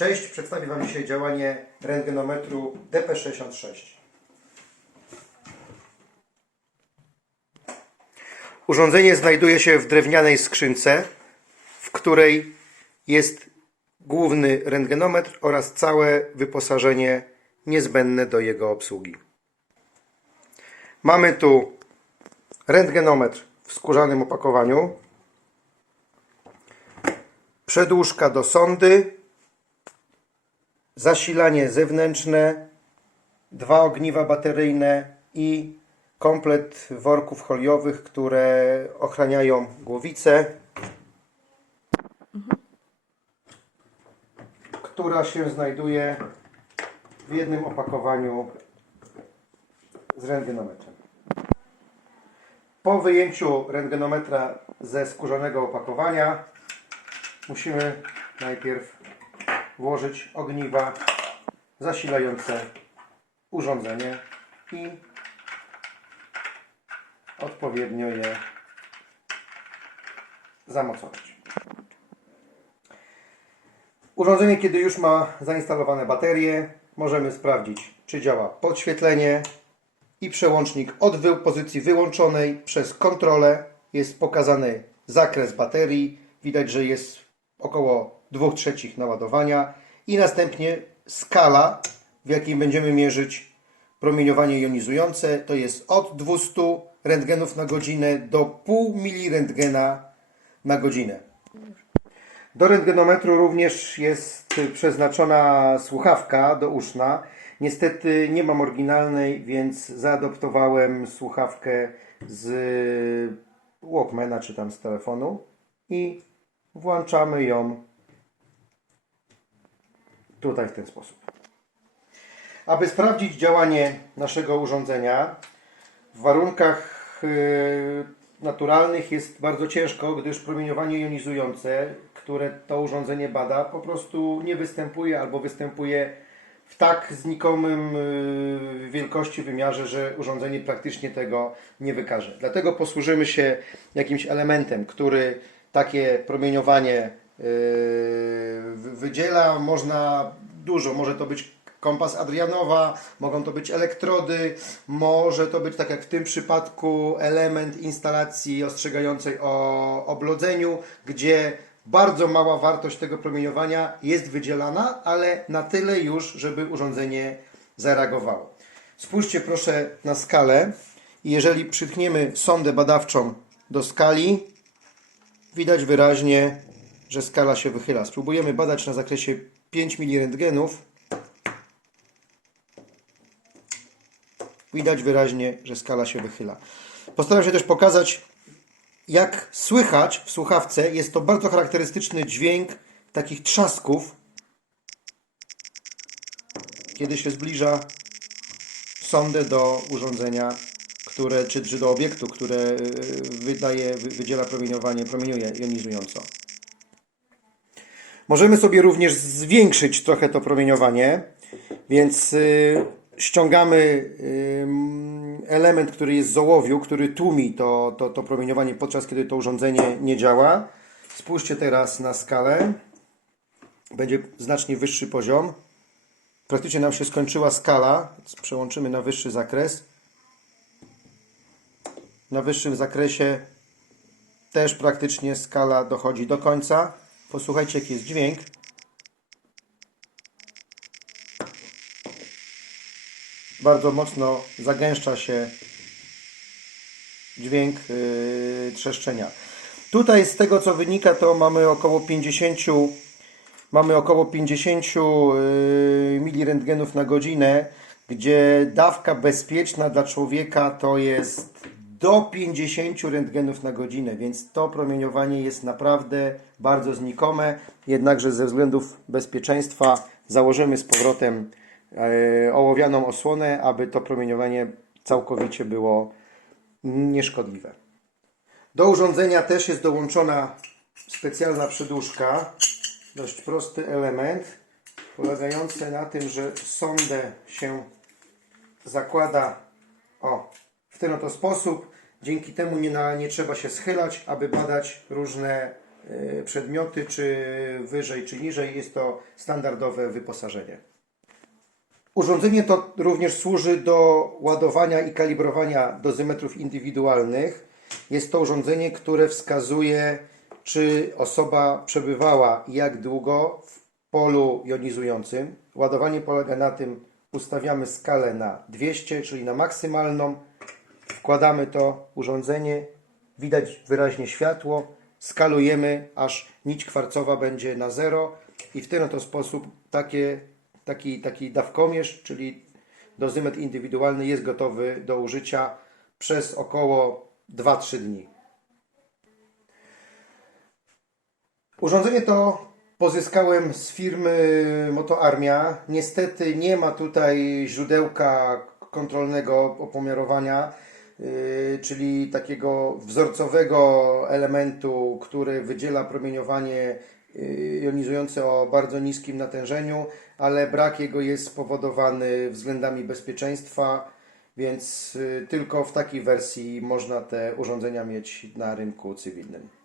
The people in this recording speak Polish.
Cześć, przedstawię Wam dzisiaj działanie rentgenometru DP66. Urządzenie znajduje się w drewnianej skrzynce, w której jest główny rentgenometr oraz całe wyposażenie niezbędne do jego obsługi. Mamy tu rentgenometr w skórzanym opakowaniu, przedłużka do sondy, zasilanie zewnętrzne, dwa ogniwa bateryjne i komplet worków foliowych, które ochraniają głowicę, która się znajduje w jednym opakowaniu z rentgenometrem. Po wyjęciu rentgenometra ze skórzanego opakowania musimy najpierw włożyć ogniwa zasilające urządzenie i odpowiednio je zamocować. Urządzenie, kiedy już ma zainstalowane baterie, możemy sprawdzić, czy działa podświetlenie i przełącznik od pozycji wyłączonej przez kontrolę jest pokazany zakres baterii. Widać, że jest około 2 trzecich naładowania i następnie skala, w jakiej będziemy mierzyć promieniowanie jonizujące. To jest od 200 rentgenów na godzinę do pół milirentgena na godzinę. Do rentgenometru również jest przeznaczona słuchawka douszna. Niestety nie mam oryginalnej, więc zaadoptowałem słuchawkę z Walkmana czy tam z telefonu i włączamy ją tutaj w ten sposób. Aby sprawdzić działanie naszego urządzenia w warunkach y, naturalnych jest bardzo ciężko, gdyż promieniowanie jonizujące, które to urządzenie bada, po prostu nie występuje albo występuje w tak znikomym y, wielkości, wymiarze, że urządzenie praktycznie tego nie wykaże. Dlatego posłużymy się jakimś elementem, który takie promieniowanie wydziela. Można dużo, może to być kompas Adrianowa, mogą to być elektrody, może to być, tak jak w tym przypadku, element instalacji ostrzegającej o oblodzeniu, gdzie bardzo mała wartość tego promieniowania jest wydzielana, ale na tyle już, żeby urządzenie zareagowało. Spójrzcie proszę na skalę i jeżeli przytkniemy sondę badawczą do skali, widać wyraźnie, że skala się wychyla. Spróbujemy badać na zakresie 5 milirentgenów. Widać wyraźnie, że skala się wychyla. Postaram się też pokazać, jak słychać w słuchawce. Jest to bardzo charakterystyczny dźwięk takich trzasków, kiedy się zbliża sondę do urządzenia, które, czy, czy do obiektu, które y, wydaje, wy- wydziela promieniowanie, promieniuje jonizująco. Możemy sobie również zwiększyć trochę to promieniowanie, więc y, ściągamy y, element, który jest z ołowiu, który tłumi to, to, to promieniowanie podczas kiedy to urządzenie nie działa. Spójrzcie teraz na skalę. Będzie znacznie wyższy poziom. Praktycznie nam się skończyła skala, przełączymy na wyższy zakres. Na wyższym zakresie też praktycznie skala dochodzi do końca. Posłuchajcie, jaki jest dźwięk. Bardzo mocno zagęszcza się dźwięk yy, trzeszczenia. Tutaj z tego co wynika, to mamy około 50 mamy około 50 yy, milirentgenów na godzinę, gdzie dawka bezpieczna dla człowieka to jest do 50 rentgenów na godzinę, więc to promieniowanie jest naprawdę bardzo znikome. Jednakże ze względów bezpieczeństwa założymy z powrotem e, ołowianą osłonę, aby to promieniowanie całkowicie było nieszkodliwe. Do urządzenia też jest dołączona specjalna przedłużka, dość prosty element, polegający na tym, że sondę się zakłada o, ten oto sposób. Dzięki temu nie, na, nie trzeba się schylać, aby badać różne e, przedmioty, czy wyżej, czy niżej. Jest to standardowe wyposażenie. Urządzenie to również służy do ładowania i kalibrowania dozymetrów indywidualnych. Jest to urządzenie, które wskazuje, czy osoba przebywała jak długo w polu jonizującym. Ładowanie polega na tym, ustawiamy skalę na 200, czyli na maksymalną. Wkładamy to urządzenie, widać wyraźnie światło, skalujemy, aż nić kwarcowa będzie na zero i w ten oto sposób takie, taki, taki dawkomierz, czyli dozymetr indywidualny jest gotowy do użycia przez około 2-3 dni. Urządzenie to pozyskałem z firmy Motoarmia. Niestety nie ma tutaj źródełka kontrolnego opomiarowania, czyli takiego wzorcowego elementu, który wydziela promieniowanie yy, jonizujące o bardzo niskim natężeniu, ale brak jego jest spowodowany względami bezpieczeństwa, więc yy, tylko w takiej wersji można te urządzenia mieć na rynku cywilnym.